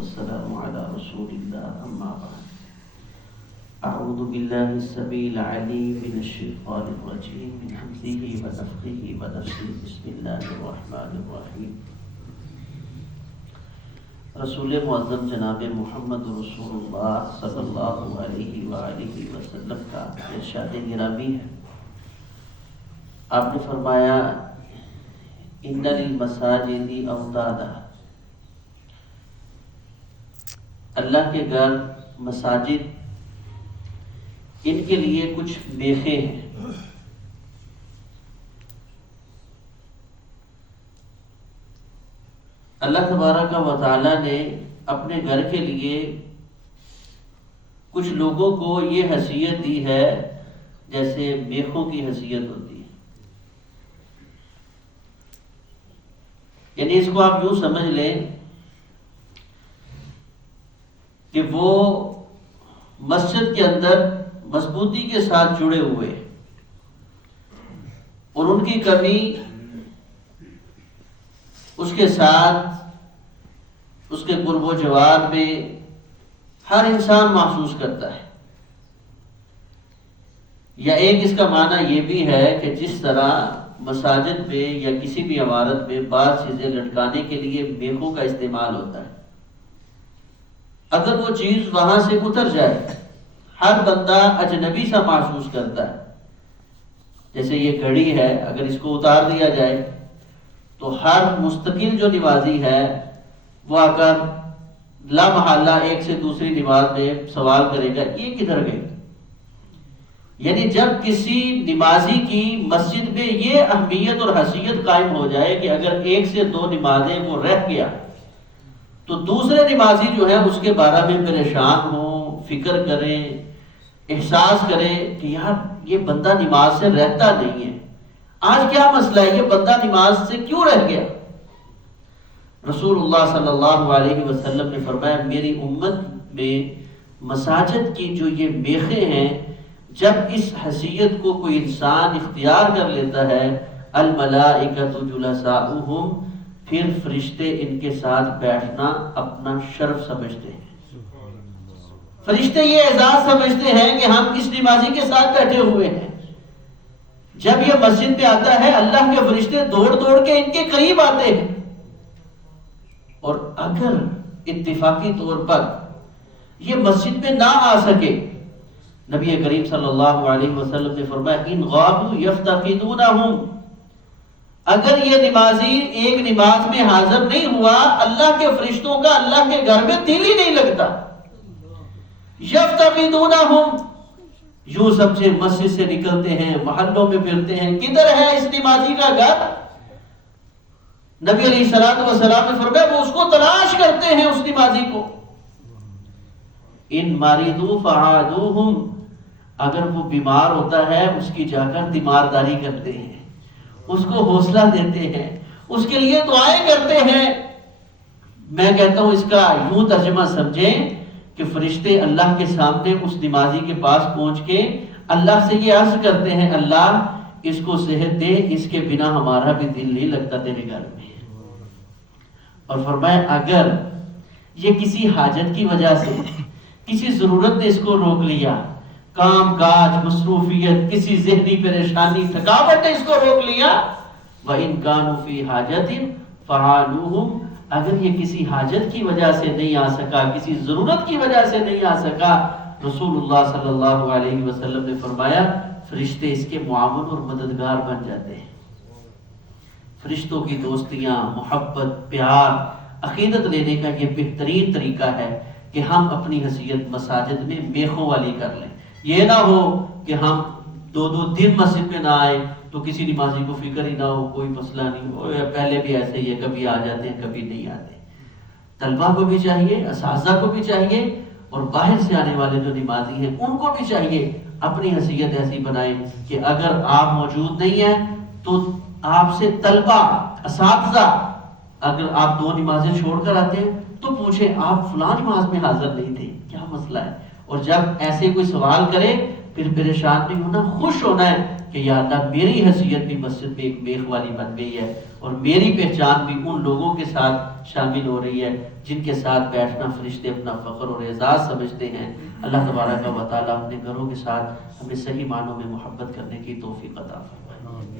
والسلام على رسول الله أما بعد. أعوذ بالله السميع العليم من الشيطان الرجيم من همزه ونفخه ونفثه. بسم الله الرحمن الرحيم. رسول معظم جناب محمد رسول اللہ صلی اللہ علیہ وآلہ وسلم کا ارشاد گرامی ہے. آپ نے فرمایا ان للمساجد اوتادا، اللہ کے گھر مساجد ان کے لیے کچھ میخیں ہیں. اللہ تبارک و تعالی نے اپنے گھر کے لیے کچھ لوگوں کو یہ حیثیت دی ہے جیسے میخوں کی حیثیت ہوتی ہے. یعنی اس کو آپ یوں سمجھ لیں کہ وہ مسجد کے اندر مضبوطی کے ساتھ جڑے ہوئے اور ان کی کمی اس کے ساتھ اس کے قرب و جوار میں ہر انسان محسوس کرتا ہے. یا ایک اس کا معنی یہ بھی ہے کہ جس طرح مساجد میں یا کسی بھی عمارت میں بعض چیزیں لٹکانے کے لیے میخوں کا استعمال ہوتا ہے، اگر وہ چیز وہاں سے اتر جائے ہر بندہ اجنبی سا محسوس کرتا ہے. جیسے یہ گھڑی ہے، اگر اس کو اتار دیا جائے تو ہر مستقل جو نمازی ہے وہ آ کر لا محالہ ایک سے دوسری نماز میں سوال کرے گا یہ کدھر گئے. یعنی جب کسی نمازی کی مسجد میں یہ اہمیت اور حیثیت قائم ہو جائے کہ اگر ایک سے دو نمازیں وہ رہ گیا تو دوسرے نمازی جو ہے اس کے بارے میں پریشان ہوں، فکر کریں، احساس کریں کہ یار یہ بندہ نماز سے رہتا نہیں ہے، آج کیا مسئلہ ہے، یہ بندہ نماز سے کیوں رہ گیا. رسول اللہ صلی اللہ علیہ وسلم نے فرمایا میری امت میں مساجد کی جو یہ میخیں ہیں جب اس حیثیت کو کوئی انسان اختیار کر لیتا ہے الملائکۃ جلساؤہم، پھر فرشتے ان کے ساتھ بیٹھنا اپنا شرف سمجھتے ہیں. فرشتے یہ اعزاز سمجھتے ہیں کہ ہم اس نمازی کے ساتھ بیٹھے ہوئے ہیں. جب یہ مسجد میں آتا ہے اللہ کے فرشتے دوڑ دوڑ کے ان کے قریب آتے ہیں. اور اگر اتفاقی طور پر یہ مسجد میں نہ آ سکے، نبی کریم صلی اللہ علیہ وسلم نے فرمایا ان غابوا یفتقدونہم، اگر یہ نمازی ایک نماز میں حاضر نہیں ہوا اللہ کے فرشتوں کا اللہ کے گھر میں دل ہی نہیں لگتا. یفتقدونہم، یوں سمجھے مسجد سے نکلتے ہیں، محلوں میں پھرتے ہیں، کدھر ہے اس نمازی کا گھر. نبی علیہ الصلوۃ والسلام نے فرمایا وہ اس کو تلاش کرتے ہیں اس نمازی کو. ان مریضوا فعادوہم، اگر وہ بیمار ہوتا ہے اس کی جا کر تیمارداری کرتے ہیں، اس کو حوصلہ دیتے ہیں، اس کے لیے دعائیں کرتے ہیں. میں کہتا ہوں اس کا یوں ترجمہ سمجھیں کہ فرشتے اللہ کے سامنے اس نمازی کے پاس پہنچ کے اللہ سے یہ عرض کرتے ہیں اللہ اس کو صحت دے، اس کے بنا ہمارا بھی دل نہیں لگتا تیرے گھر میں. اور فرمایا اگر یہ کسی حاجت کی وجہ سے کسی ضرورت نے اس کو روک لیا، کام کاج، مصروفیت، کسی ذہنی پریشانی، تھکاوٹ نے اس کو روک لیا، وَإِن كَانُوا فِي حَاجَةٍ فَعَالُوهُمْ، اگر یہ کسی حاجت کی وجہ سے نہیں آ سکا، کسی ضرورت کی وجہ سے نہیں آ سکا، رسول اللہ صلی اللہ علیہ وسلم نے فرمایا فرشتے اس کے معاون اور مددگار بن جاتے ہیں. فرشتوں کی دوستیاں، محبت، پیار، عقیدت لینے کا یہ بہترین طریقہ ہے کہ ہم اپنی حیثیت مساجد میں میخوں والی کر لیں. یہ نہ ہو کہ ہم دو دن مسجد میں نہ آئے تو کسی نمازی کو فکر ہی نہ ہو، کوئی مسئلہ نہیں ہو، پہلے بھی ایسے ہی ہے، کبھی آ جاتے ہیں کبھی نہیں آتے. طلبہ کو بھی چاہیے، اساتذہ کو بھی چاہیے، اور باہر سے آنے والے جو نمازی ہیں ان کو بھی چاہیے اپنی حیثیت ایسی بنائیں کہ اگر آپ موجود نہیں ہیں تو آپ سے طلبہ، اساتذہ اگر آپ دو نمازیں چھوڑ کر آتے ہیں تو پوچھیں آپ فلاں نماز میں حاضر نہیں تھے، کیا مسئلہ ہے. اور جب ایسے کوئی سوال کرے پھر پریشان نہیں ہونا، خوش ہونا ہے کہ یا اللہ میری حیثیت بھی مسجد میں ایک میخ والی بن گئی ہے، اور میری پہچان بھی ان لوگوں کے ساتھ شامل ہو رہی ہے جن کے ساتھ بیٹھنا فرشتے اپنا فخر اور اعزاز سمجھتے ہیں۔ اللہ تبارک و تعالیٰ اپنے گھروں کے ساتھ ہمیں صحیح معنوں میں محبت کرنے کی توفیق عطا فرمائے۔